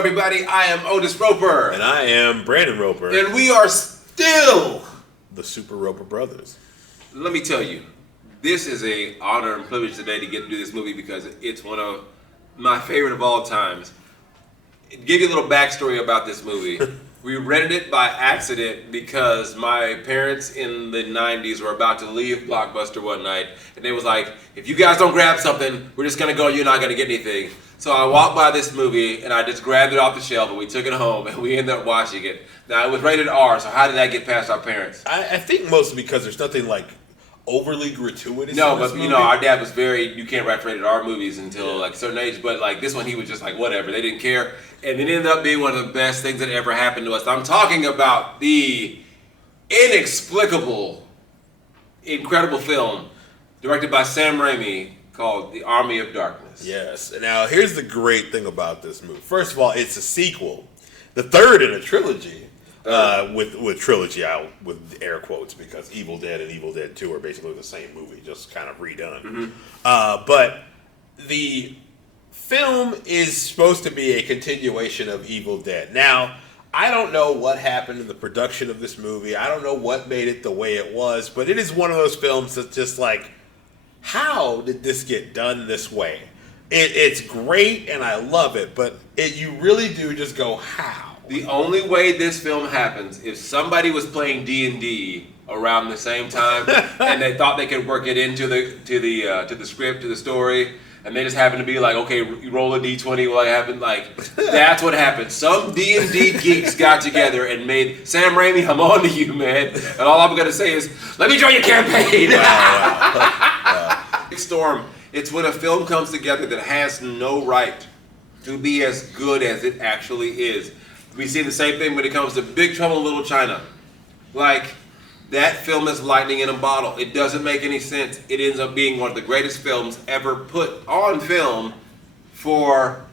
everybody. I am Otis Roper. And I am Brandon Roper. And we are still the Super Roper Brothers. Let me tell you, this is an honor and privilege today to get to do this movie because it's one of my favorite of all times. Give you a little backstory about this movie. We rented it by accident because my parents in the 90s were about to leave Blockbuster one night. And they was like, if you guys don't grab something, we're just going to go, you're not going to get anything. So I walked by this movie and I just grabbed it off the shelf and we took it home and we ended up watching it. Now it was rated R, so how did that get past our parents? I think mostly because there's nothing like overly gratuitous. No, but you know, our dad was very, you can't watch rated R movies until like a certain age, but like this one he was just like whatever, they didn't care. And it ended up being one of the best things that ever happened to us. I'm talking about the inexplicable, incredible film directed by Sam Raimi called The Army of Darkness. Yes. Now, here's the great thing about this movie. First of all, it's a sequel. The third in a trilogy. With trilogy out with air quotes because Evil Dead and Evil Dead 2 are basically the same movie, just kind of redone. Mm-hmm. But the film is supposed to be a continuation of Evil Dead. Now, I don't know what happened in the production of this movie. I don't know what made it the way it was, but it is one of those films that's just like, how did this get done this way? It's great and I love it, but you really do just go, how? The only way this film happens if somebody was playing D&D around the same time and they thought they could work it into the script, to the story, and they just happened to be like, okay, you roll a D20, what happened? Like, that's what happened. Some D&D geeks got together and made, Sam Raimi, I'm on to you, man. And all I'm going to say is, let me join your campaign. Storm, it's when a film comes together that has no right to be as good as it actually is. We see the same thing when it comes to Big Trouble in Little China. Like, that film is lightning in a bottle. It doesn't make any sense. It ends up being one of the greatest films ever put on film. For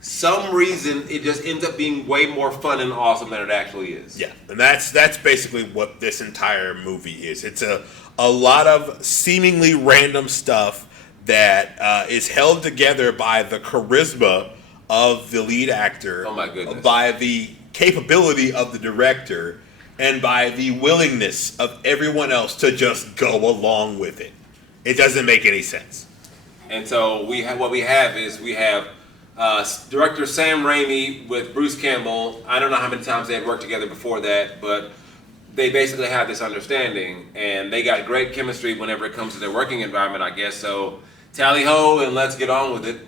some reason, it just ends up being way more fun and awesome than it actually is. Yeah, and that's basically what this entire movie is. It's a lot of seemingly random stuff that is held together by the charisma of the lead actor, oh my goodness, by the capability of the director, and by the willingness of everyone else to just go along with it. It doesn't make any sense. And so we have director Sam Raimi with Bruce Campbell. I don't know how many times they had worked together before that, but they basically had this understanding, and they got great chemistry whenever it comes to their working environment, I guess. So tally ho, and let's get on with it.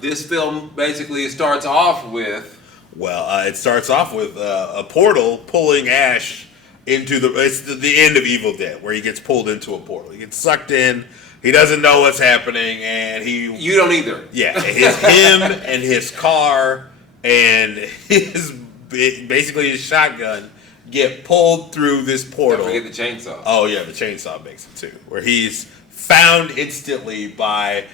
This film basically starts off with... it starts off with a portal pulling Ash into it's the end of Evil Dead, where he gets pulled into a portal. He gets sucked in, he doesn't know what's happening, and You don't either. Yeah, it's him and his car and basically his shotgun get pulled through this portal. Don't forget the chainsaw. Oh yeah, the chainsaw makes it too, where he's found instantly by...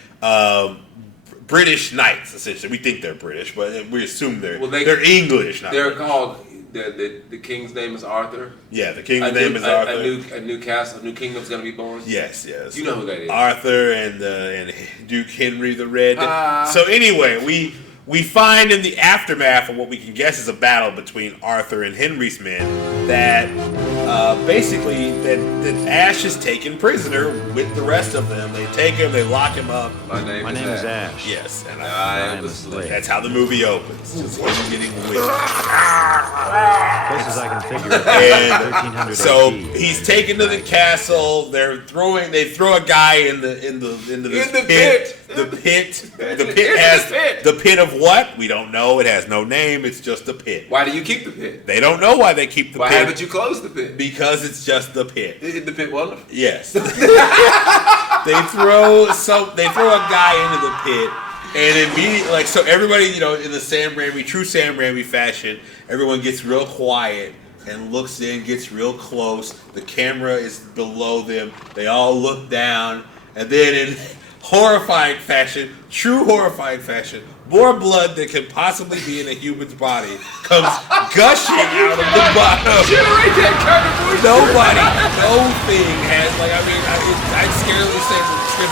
British knights, essentially. We think they're British, but we assume they're English. They're called, the king's name is Arthur. Yeah, the king's name is Arthur. A new castle, a new kingdom's going to be born. Yes. You know who that is. Arthur and Duke Henry the Red. So anyway, we find in the aftermath of what we can guess is a battle between Arthur and Henry's men that basically that Ash is taken prisoner with the rest of them. They take him, they lock him up. My name is Ash. Yes, and I am the slave. That's how the movie opens. Just him getting whipped. Close as I can figure it. 1300 So AD. he's taken to the castle. They throw a guy in the pit. The pit has the pit of what? We don't know. It has no name. It's just a pit. Why do you keep the pit? They don't know why they keep the pit. Why haven't you closed the pit? Because it's just the pit. Isn't the pit wonderful? Yes. They throw a guy into the pit, and immediately, so everybody, in the true Sam Raimi fashion, everyone gets real quiet and looks in, gets real close. The camera is below them. They all look down, and then in true horrifying fashion, more blood than can possibly be in a human's body comes gushing out of the bottom. Generate that kind of voice. Nobody, no thing has, like, I mean, I'd scarcely say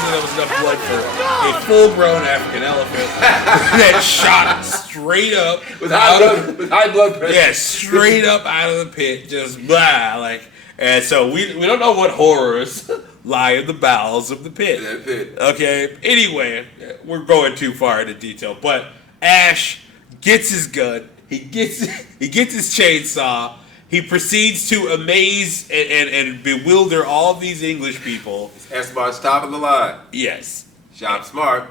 there was enough blood for a full-grown African elephant that shot straight up with high blood pressure. Yeah, straight up out of the pit, just blah, like. And so we don't know what horrors lie in the bowels of the pit. That pit. Okay. Anyway, we're going too far into detail, but Ash gets his gun. He gets his chainsaw. He proceeds to amaze and bewilder all of these English people. S-Smart's top of the line. Yes. Shop smart.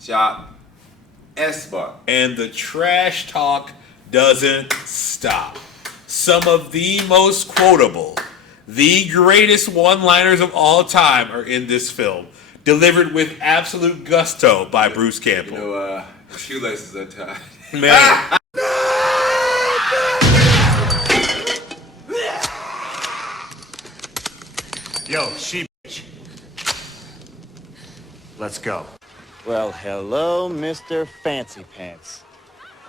Shop S-Smart. And the trash talk doesn't stop. Some of the most quotable, the greatest one-liners of all time are in this film, delivered with absolute gusto by Bruce Campbell. You know, the shoelaces untied. Man. Yo, she bitch. Let's go. Well, hello, Mr. Fancy Pants.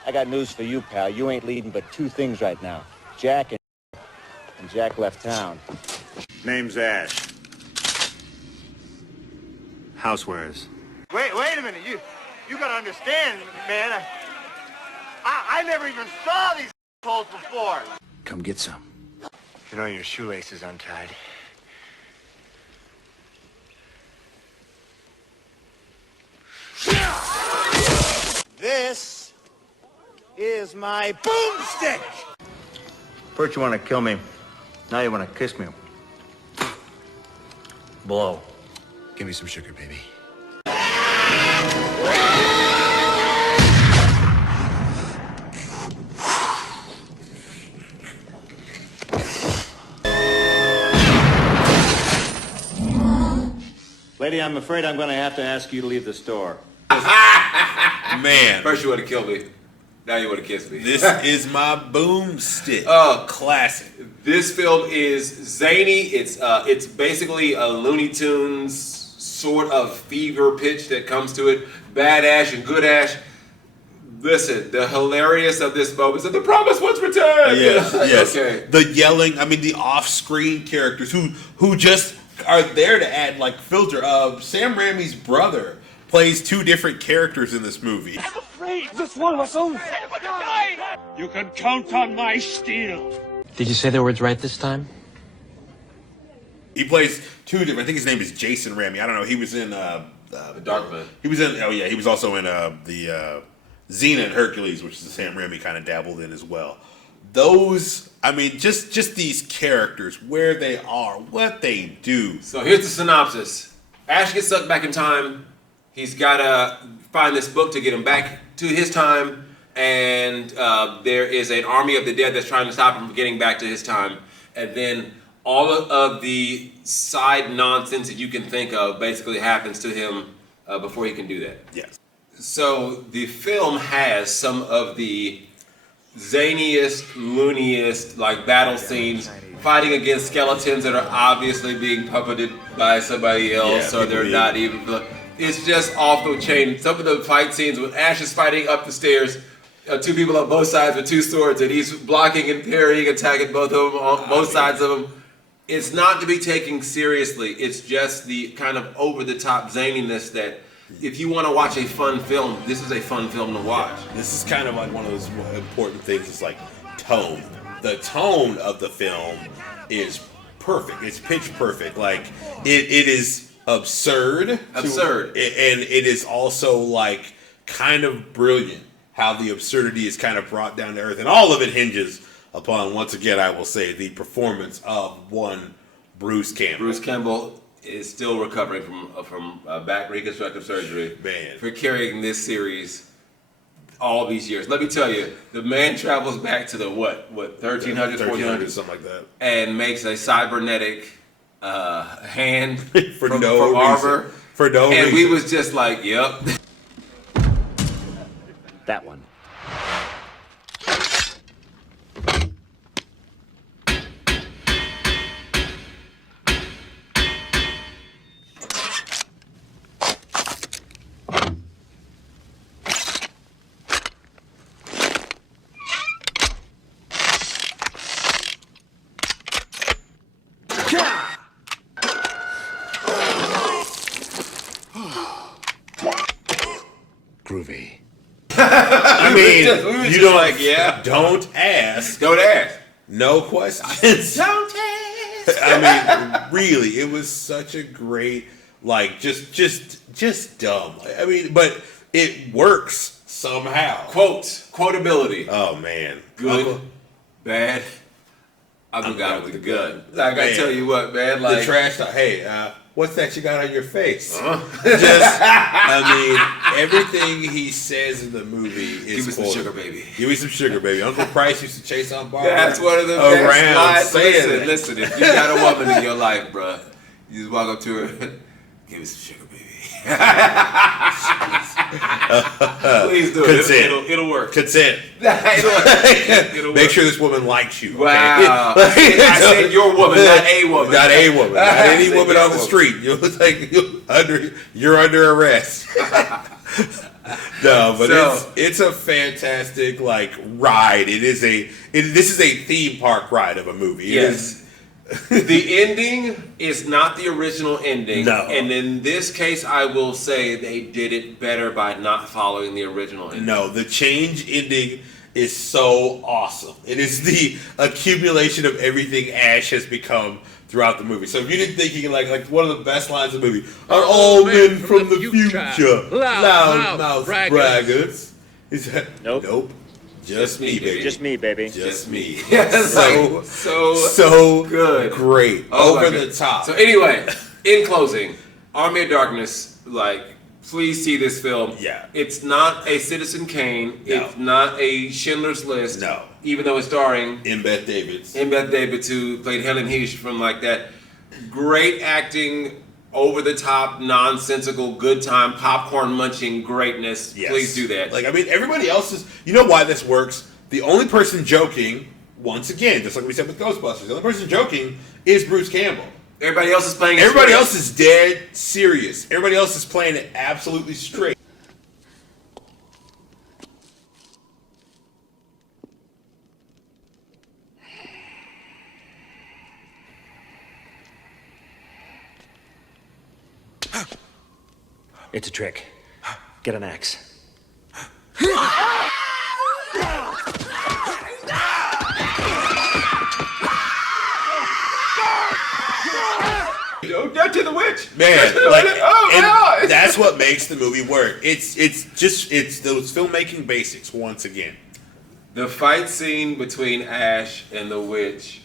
I got news for you, pal. You ain't leading but two things right now. Jack and Jack left town. Name's Ash. Housewares. Wait a minute. You gotta understand, man. I never even saw these holes before. Come get some. You know your shoelace is untied. This is my boomstick. First you want to kill me, now you want to kiss me. Blow. Give me some sugar, baby. Lady, I'm afraid I'm going to have to ask you to leave the store. Man. First you want to kill me. Now you want to kiss me. This is my boomstick. Classic. This film is zany. It's basically a Looney Tunes sort of fever pitch that comes to it. Bad Ash and Good Ash. Listen, the hilarious of this moment is that the promise once returned. Yes. Okay. The yelling, I mean, the off-screen characters who just are there to add like filter. Sam Raimi's brother plays two different characters in this movie. I'm afraid this one was over. You can count on my steel. Did you say the words right this time? He plays two different. I think his name is Jason Raimi. I don't know. He was in The Darkman. He was in. Oh yeah, he was also in the Xena and Hercules, which is Sam Raimi kind of dabbled in as well. Those, I mean, just these characters, where they are, what they do. So here's the synopsis. Ash gets sucked back in time. He's got to find this book to get him back to his time. And there is an army of the dead that's trying to stop him from getting back to his time. And then all of the side nonsense that you can think of basically happens to him before he can do that. Yes. So the film has some of the zaniest, looniest, like battle scenes, fighting against skeletons that are obviously being puppeted by somebody else, so they're not even. It's just off the chain. Some of the fight scenes with Ash is fighting up the stairs, two people on both sides with two swords, and he's blocking and parrying, attacking both of them, on both sides of them. It's not to be taken seriously. It's just the kind of over-the-top zaniness that, if you want to watch a fun film, this is a fun film to watch. This is kind of like one of those important things. It's like tone. The tone of the film is perfect. It's pitch perfect. Like it is absurd. Absurd. And it is also like kind of brilliant how the absurdity is kind of brought down to earth. And all of it hinges upon, once again, I will say, the performance of one Bruce Campbell. Bruce Campbell is still recovering from back reconstructive surgery. Man. For carrying this series all these years. Let me tell you, the man travels back to the what 1300s, 1400s, something like that, and makes a cybernetic hand from Arbor. For no reason. And we was just like, yep. That one. groovy. I mean, we were you just don't like, yeah. Don't ask. Don't ask. No questions. Don't ask. I mean, really, it was such a great, like, just dumb. I mean, but it works somehow. Quotability. Oh man, Good, bad. Uncle got with the gun. I gotta Man. tell you what, man. the Like, trash talk. Hey, what's that you got on your face? Uh-huh. Just, I mean, everything he says in the movie is give me some quotable. sugar, baby. Give me some sugar, baby. Uncle Price used to chase on Barbara. That's one of the around best lines. saying that. Listen, if you got a woman in your life, bruh, you just walk up to her, give me some sugar, baby. Please do it. Consent. It'll work. Consent. It'll Make work. sure this woman likes you. Okay? Wow. I said your woman, not a woman. Not a woman. Not I any said woman your on the woman. street. You're under arrest. No, but So- it's a fantastic like ride. This is a theme park ride of a movie. It is- The ending is not the original ending. No. And in this case, I will say they did it better by not following the original ending. No, the change ending is so awesome. It is the accumulation of everything Ash has become throughout the movie. So if you didn't think you could like one of the best lines of the movie, are all men from the future, loud-mouth braggarts. Is that Nope. Just me, baby. Just me, baby. Just me. Yes, So good. great. Oh my Over the God. top. So anyway, in closing, Army of Darkness, like, please see this film. Yeah. It's not a Citizen Kane. No. It's not a Schindler's List. No. Even though it's starring In Beth Davids. Beth Davids, who played Helen Heesh from like that. Great acting, over the top, nonsensical, good time, popcorn munching greatness. Yes. Please do that. Like, I mean, everybody else is. You know why this works? The only person joking, once again, just like we said with Ghostbusters, the only person joking is Bruce Campbell. Everybody else is playing. it Everybody straight. else is dead serious. Everybody else is playing it absolutely straight. It's a trick. Get an axe. Oh, death to the witch. Man, Oh, like, and God. that's what makes the movie work. It's those filmmaking basics once again. The fight scene between Ash and the witch.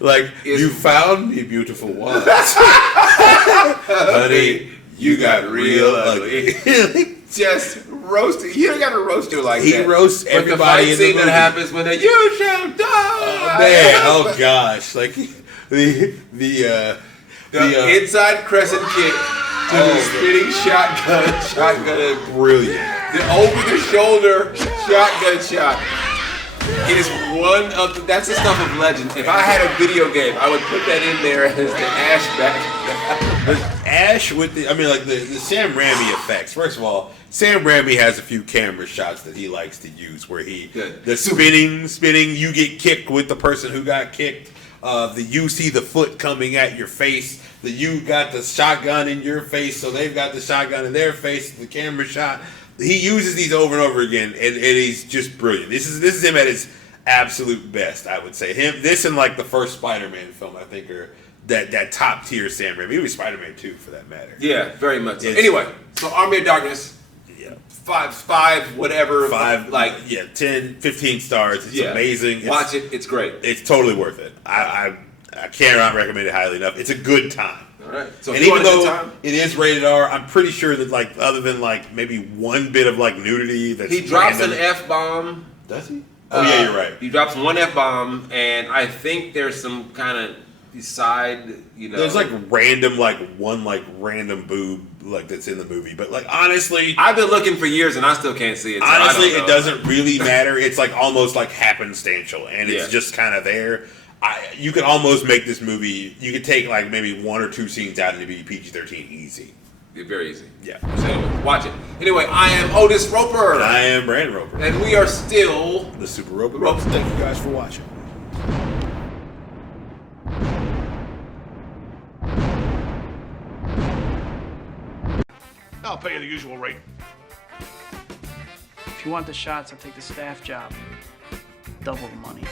Like, Is- you found me beautiful once, honey. You got real ugly. Just roasted. You don't got to roast her like He that. roasts But everybody the fight in the scene that movie. happens when they, you shall die. Man, oh gosh, like the inside crescent kick to the spinning shotgun. brilliant. The over the shoulder shotgun shot. It is one of the, that's the stuff of legend. If I had a video game, I would put that in there as the Ash back. Ash with the Sam Raimi effects. First of all, Sam Raimi has a few camera shots that he likes to use where the spinning, you get kicked with the person who got kicked. You see the foot coming at your face. You got the shotgun in your face, so they've got the shotgun in their face. The camera shot. He uses these over and over again, and he's just brilliant. This is him at his absolute best, I would say. This and like the first Spider-Man film, I think, are that top tier Sam Raimi. Maybe Spider-Man 2 for that matter. Yeah, very much so. It's- Anyway, so Army of Darkness, Yeah. five, whatever. 10, 15 stars. It's yeah, amazing. Watch it. It's great. It's totally worth it. I cannot recommend it highly enough. It's a good time. All right. So And if you even want a good though time, it is rated R, I'm pretty sure that like other than like maybe one bit of like nudity that's he drops random. an F-bomb. Does he? Oh yeah, you're right. He drops one F-bomb, and I think there's some kind of side, There's like random boob like that's in the movie, but like honestly, I've been looking for years, and I still can't see it. So honestly, I don't it know. doesn't really matter. It's like almost like happenstantial, and it's Yeah. just kind of there. You could almost make this movie. You could take like maybe one or two scenes out and it'd be PG-13 easy. Very easy. Yeah. So anyway, watch it. Anyway, I am Otis Roper, And I am Brandon Roper, and we are still the Super Roper. Roper. Thank you guys for watching. I'll pay you the usual rate. If you want the shots, I'll take the staff job. Double the money.